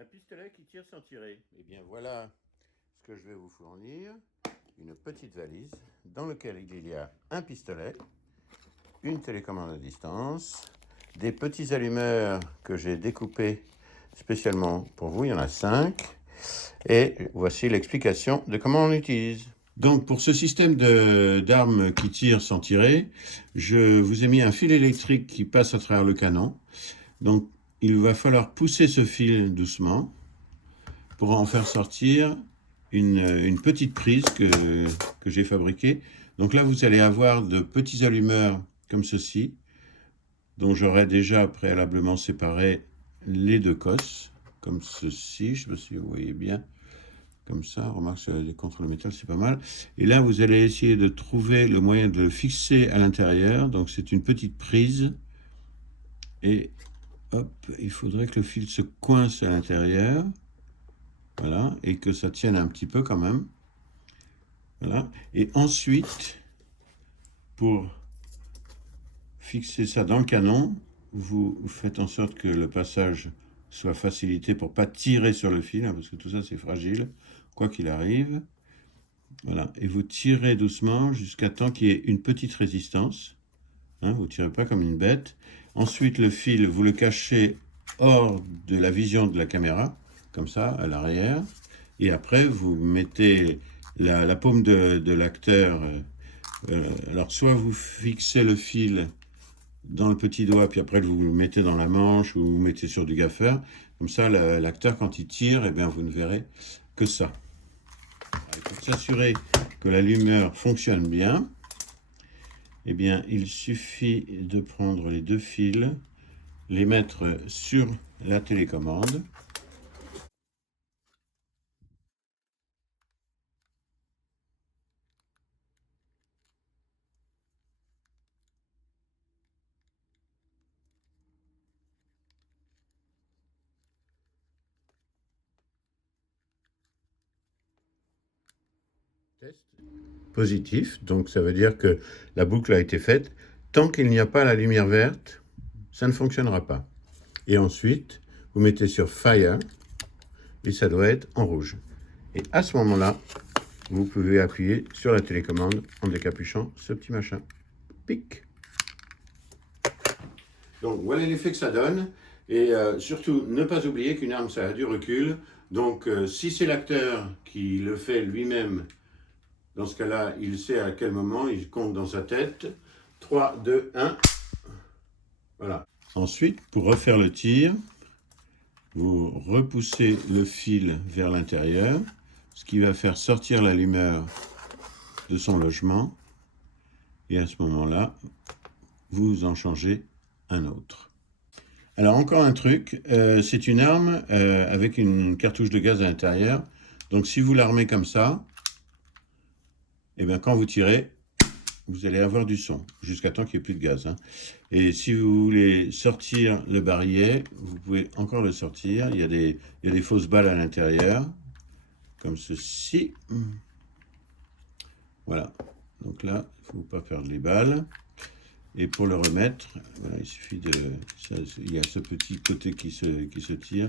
Un pistolet qui tire sans tirer. Eh bien voilà ce que je vais vous fournir. Une petite valise dans laquelle il y a un pistolet, une télécommande à distance, des petits allumeurs que j'ai découpés spécialement pour vous, il y en a 5. Et voici l'explication de comment on l'utilise. Donc pour ce système d'armes qui tire sans tirer, je vous ai mis un fil électrique qui passe à travers le canon. Donc il va falloir pousser ce fil doucement pour en faire sortir une petite prise que j'ai fabriquée. Donc là vous allez avoir de petits allumeurs comme ceci, dont j'aurais déjà préalablement séparé les deux cosses, comme ceci, je ne sais pas si vous voyez bien. Comme ça, remarque contre le métal, c'est pas mal. Et là, vous allez essayer de trouver le moyen de le fixer à l'intérieur. Donc, c'est une petite prise. Et hop, il faudrait que le fil se coince à l'intérieur. Voilà, et que ça tienne un petit peu quand même. Voilà. Et ensuite, pour fixer ça dans le canon, vous faites en sorte que le passage soit facilité pour ne pas tirer sur le fil, hein, parce que tout ça, c'est fragile, quoi qu'il arrive. Voilà, et vous tirez doucement jusqu'à temps qu'il y ait une petite résistance. Hein, vous ne tirez pas comme une bête. Ensuite, le fil, vous le cachez hors de la vision de la caméra, comme ça, à l'arrière. Et après, vous mettez la paume de l'acteur. Alors, soit vous fixez le fil dans le petit doigt, puis après, vous le mettez dans la manche ou vous mettez sur du gaffeur. Comme ça, l'acteur, quand il tire, eh bien, vous ne verrez que ça. Il faut s'assurer que l'allumeur fonctionne bien. Eh bien, il suffit de prendre les deux fils, les mettre sur la télécommande. Test. Positif, donc ça veut dire que la boucle a été faite. Tant qu'il n'y a pas la lumière verte, ça ne fonctionnera pas. Et ensuite, vous mettez sur Fire, et ça doit être en rouge. Et à ce moment-là, vous pouvez appuyer sur la télécommande en décapuchant ce petit machin. Pic. Donc voilà l'effet que ça donne. Et surtout, ne pas oublier qu'une arme, ça a du recul. Donc si c'est l'acteur qui le fait lui-même, dans ce cas-là, il sait à quel moment, il compte dans sa tête. 3, 2, 1. Voilà. Ensuite, pour refaire le tir, vous repoussez le fil vers l'intérieur, ce qui va faire sortir l'allumeur de son logement. Et à ce moment-là, vous en changez un autre. Alors encore un truc, c'est une arme avec une cartouche de gaz à l'intérieur. Donc si vous l'armez comme ça, et bien quand vous tirez, vous allez avoir du son, jusqu'à temps qu'il n'y ait plus de gaz. Hein. Et si vous voulez sortir le barillet, vous pouvez encore le sortir. Il y a des fausses balles à l'intérieur, comme ceci. Voilà. Donc là, il ne faut pas perdre les balles. Et pour le remettre, voilà, il suffit de... il y a ce petit côté qui se tire.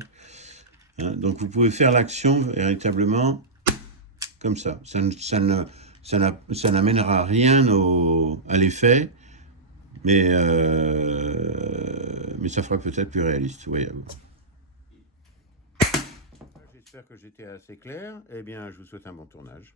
Hein, donc vous pouvez faire l'action véritablement comme ça. Ça n'amènera rien à l'effet, mais ça fera peut-être plus réaliste. Oui, à vous. J'espère que j'étais assez clair. Eh bien, je vous souhaite un bon tournage.